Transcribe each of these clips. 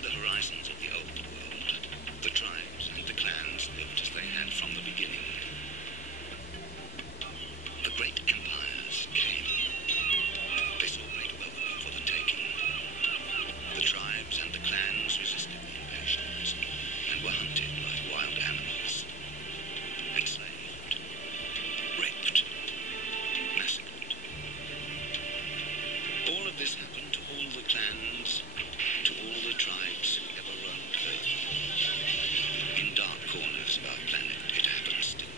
Beyond the horizons of the old world, the tribes and the clans lived as they had from the beginning. The great empires came. They saw great wealth for the taking. The tribes and the clans resisted the invasions and were hunted like wild animals, enslaved, raped, massacred. All of this happened to all the clans, to all the tribes who ever roamed Earth. In dark corners of our planet, it happens still.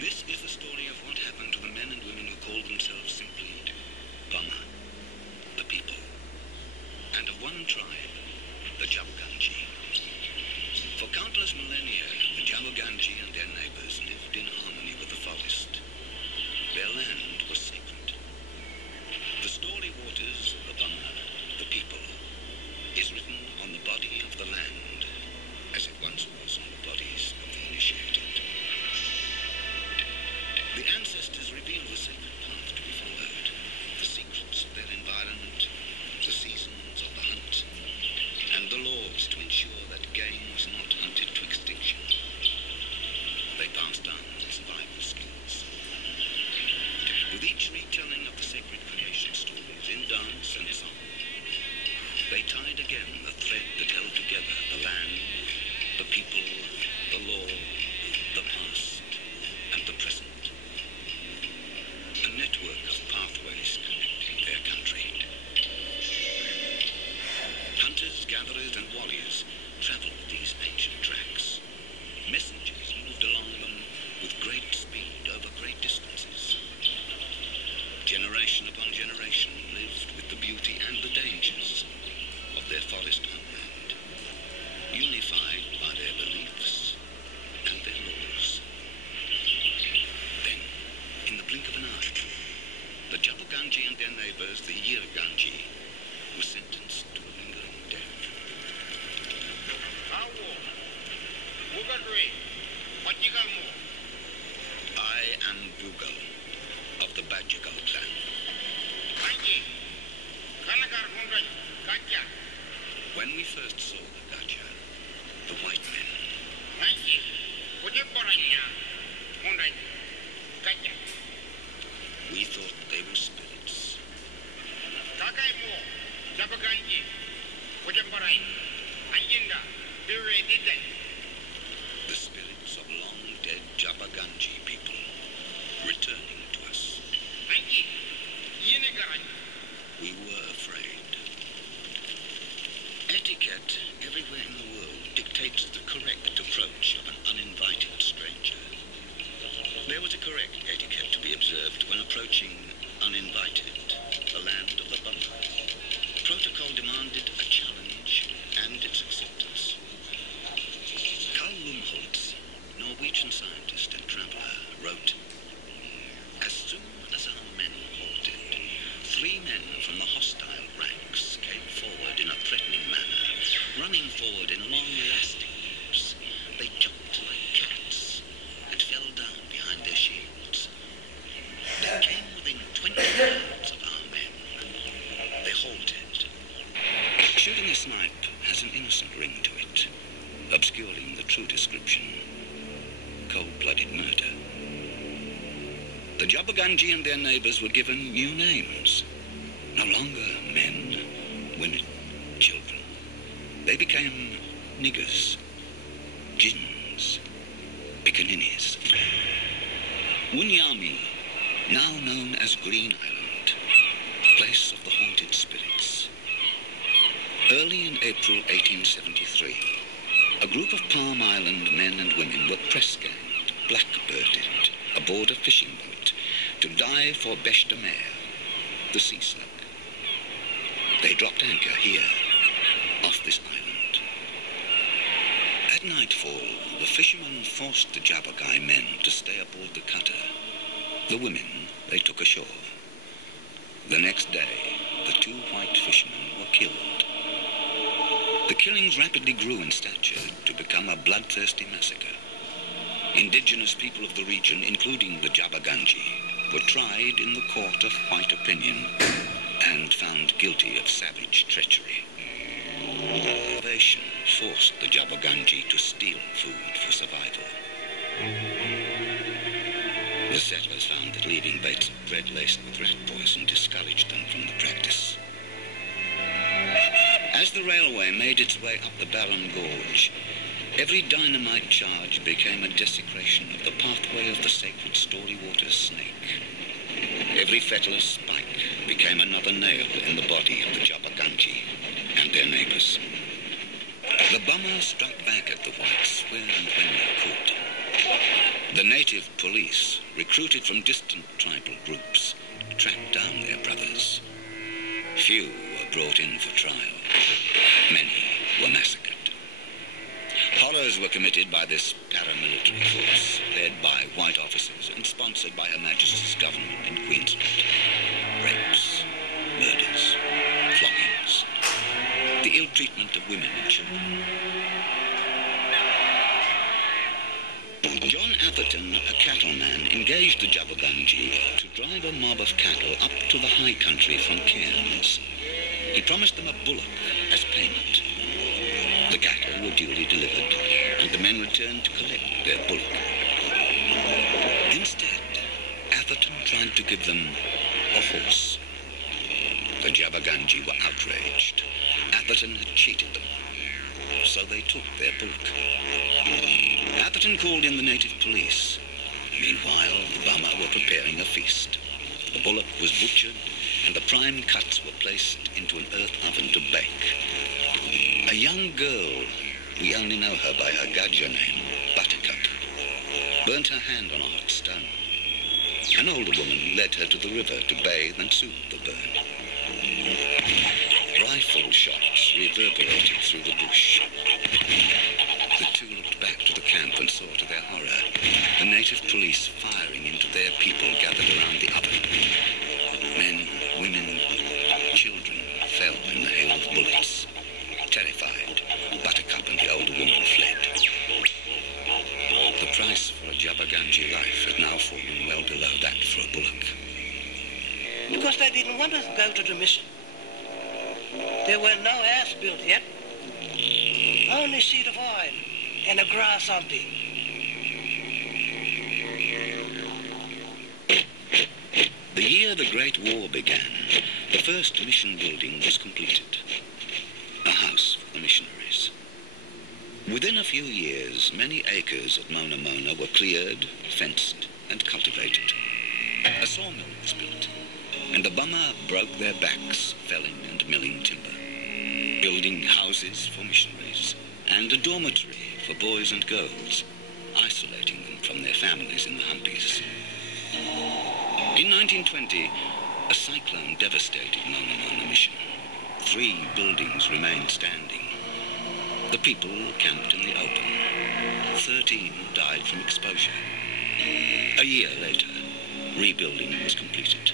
This is the story of what happened to the men and women who called themselves simply Bama, the people, and of one tribe, the Tjapukai. For countless millennia, the Tjapukai and their neighbors lived in harmony with the forest. Their land was sacred. The story waters of the Bama, the people, is written on the body of the land, as it once was on the bodies of the initiated. The ancestors revealed the sacred path to be followed, the secrets of their environment, the seasons of the hunt, and the laws to ensure that game was not hunted to extinction. They passed down their survival skills. With each retelling of the sacred creation stories in dance and song, they tied again the thread that held together the land, the people, the law, the past, and the present. A network of pathways connecting their country. Hunters, gatherers, and warriors traveled these ancient tracks. Messengers moved along them with great speed over great distances. Generation upon generation lived with the beauty and the dangers of their forest homeland, unified by their beliefs and their laws. Then, in the blink of an eye, the Tjapukai and their neighbors, the Yirganji, were sentenced to a lingering death. I am Bugal, of the Bajigal clan. When we first saw the Gaja, the white men, we thought they were spirits. The spirits of long-dead Tjapukai people returning to us. We were afraid. Etiquette everywhere in the world dictates the correct approach of an uninvited stranger. There was a correct etiquette to be observed when approaching, uninvited, the land of the Bama. Protocol demanded a challenge and its acceptance. Carl Lumholtz, Norwegian scientist and traveler, wrote, "As soon as our men halted, 3 men from the hostile ranks came forward in a threatening manner, running forward in long elastic leaps. They jumped like cats and fell down behind their shields. They came within 20 yards of our men. They halted." Shooting a snipe has an innocent ring to it, obscuring the true description: cold-blooded murder. The Tjapukai and their neighbors were given new names. No longer men, women, children. They became niggers, gins, pickaninnies. Wunyami, now known as Green Island, place of the haunted spirits. Early in April 1873, a group of Palm Island men and women were press-ganged, blackbirded, aboard a fishing boat to dive for bêche de mer, the sea slug. They dropped anchor here, off this island. At nightfall, the fishermen forced the Tjapukai men to stay aboard the cutter. The women they took ashore. The next day, the 2 white fishermen were killed. The killings rapidly grew in stature to become a bloodthirsty massacre. Indigenous people of the region, including the Tjapukai, were tried in the court of white opinion and found guilty of savage treachery. Starvation forced the Tjapukai to steal food for survival. The settlers found that leaving baits of bread laced with rat poison discouraged them from the practice. As the railway made its way up the barren gorge, every dynamite charge became a desecration of the pathway of the sacred Story Water snake. Every fettler's spike became another nail in the body of the Tjapukai and their neighbours. The Bummer struck back at the whites where and when they could. The native police, recruited from distant tribal groups, tracked down their brothers. Few were brought in for trial. Many were massacred. Horrors were committed by this paramilitary force, led by white officers and sponsored by Her Majesty's government in Queensland. Rapes, murders, floggings, the ill treatment of women and children. John Atherton, a cattleman, engaged the Tjapukai to drive a mob of cattle up to the high country from Cairns. He promised them a bullock as payment. The cattle were duly delivered, and the men returned to collect their bullock. Instead, Atherton tried to give them a horse. The Tjapukai were outraged. Atherton had cheated them, so they took their bullock. Atherton called in the native police. Meanwhile, the Bummer were preparing a feast. The bullock was butchered, and the prime cuts were placed into an earth oven to bake. A young girl, we only know her by her Gudger name, Buttercup, burnt her hand on a hot stone. An older woman led her to the river to bathe and soothe the burn. Rifle shots reverberated through the bush. The two looked back to the camp and saw to their horror the native police firing into their people gathered around the oven. Men, women, children fell in the hail of bullets. Terrified, Buttercup and the older woman fled. The price for a Tjapukai life had now fallen well below that for a bullock. Because they didn't want us to go to the mission. There were no house built yet. Only a sheet of iron and a grass humpy. The year the Great War began, the first mission building was completed. A house for the missionaries. Within a few years, many acres of Mona Mona were cleared, fenced, and cultivated. A sawmill was built, and the Bummer broke their backs felling and milling timber, building houses for missionaries, and a dormitory for boys and girls, isolating them from their families in the humpies. In 1920, a cyclone devastated Mona Mona Mission. 3 buildings remained standing. The people camped in the open. 13 died from exposure. A year later, rebuilding was completed.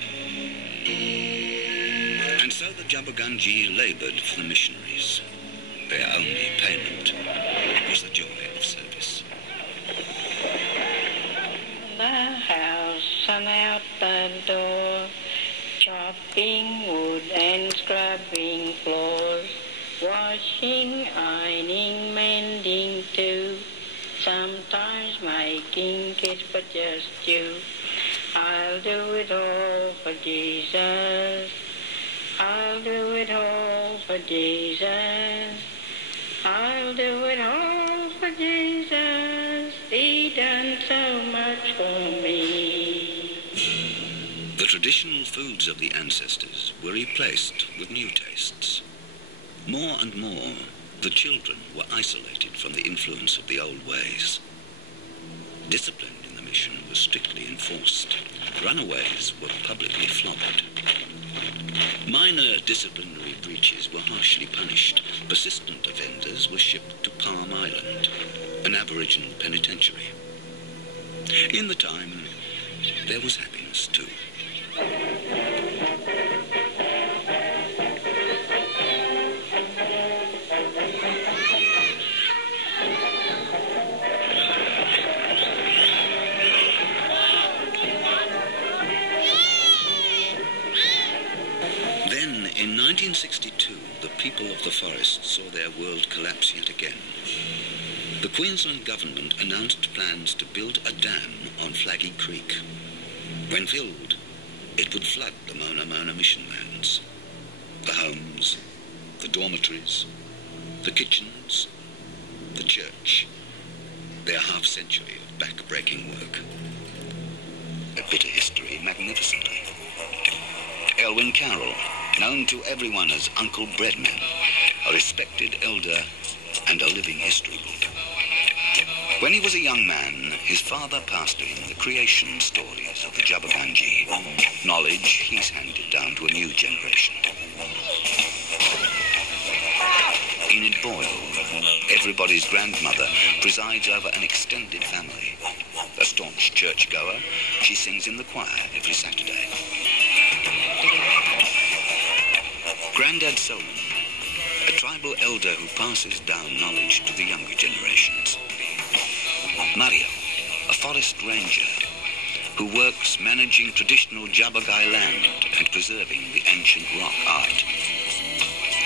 And so the Tjapukai laboured for the missionaries. Their only payment was the joy of service. The house and out the door, chopping wood and scrubbing floors, washing, ironing, mending too, sometimes making kids but just you. I'll do it all for Jesus. I'll do it all for Jesus. I'll do it all for Jesus. He done so much for me. The traditional foods of the ancestors were replaced with new tastes. More and more, the children were isolated from the influence of the old ways. Discipline in the mission was strictly enforced. Runaways were publicly flogged. Minor disciplinary breaches were harshly punished. Persistent offenders were shipped to Palm Island, an Aboriginal penitentiary. In the time, there was happiness too. Then 1992, the people of the forest saw their world collapse yet again. The Queensland government announced plans to build a dam on Flaggy Creek. When filled, it would flood the Mona Mona mission lands. The homes, the dormitories, the kitchens, the church, their half-century of back-breaking work. A bitter history magnificently. Elwyn Carroll, known to everyone as Uncle Breadman, a respected elder and a living history book. When he was a young man, his father passed him the creation stories of the Tjapukai, knowledge he's handed down to a new generation. Enid Boyle, everybody's grandmother, presides over an extended family. A staunch churchgoer, she sings in the choir every Saturday. Grandad Solomon, a tribal elder who passes down knowledge to the younger generations. Mario, a forest ranger who works managing traditional Tjapukai land and preserving the ancient rock art.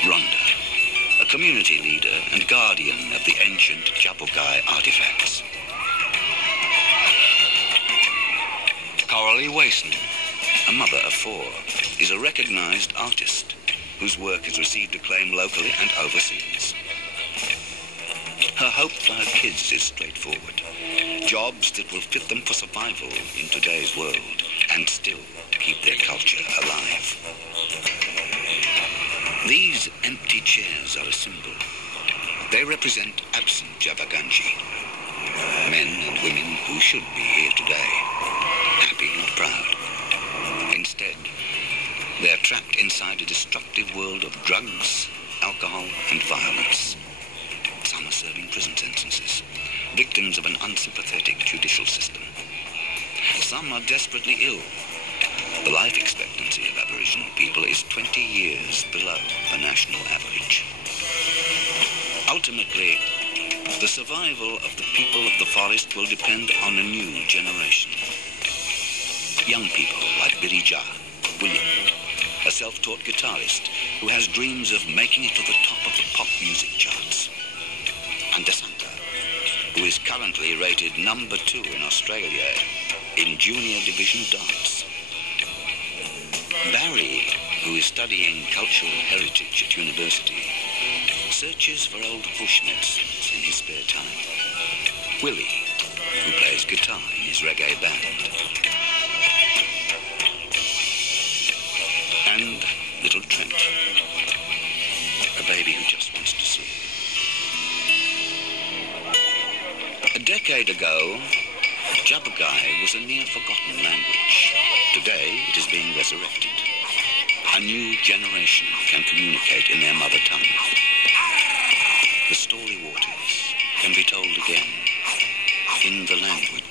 Rhonda, a community leader and guardian of the ancient Tjapukai artifacts. Coralie Wason, a mother of 4, is a recognized artist whose work has received acclaim locally and overseas. Her hope for her kids is straightforward. Jobs that will fit them for survival in today's world and still to keep their culture alive. These empty chairs are a symbol. They represent absent Tjapukai, men and women who should be here today, happy and proud. Instead, they're trapped inside a destructive world of drugs, alcohol, and violence. Some are serving prison sentences, victims of an unsympathetic judicial system. Some are desperately ill. The life expectancy of Aboriginal people is 20 years below the national average. Ultimately, the survival of the people of the forest will depend on a new generation. Young people like Birija, William, a self-taught guitarist who has dreams of making it to the top of the pop music charts. And Desanta, who is currently rated number 2 in Australia in junior division dance. Barry, who is studying cultural heritage at university, searches for old bush medicines in his spare time. Willie, who plays guitar in his reggae band. And little Trent, a baby who just wants to sleep. A decade ago, Tjapukai was a near-forgotten language. Today, it is being resurrected. A new generation can communicate in their mother tongue. The story waters can be told again in the language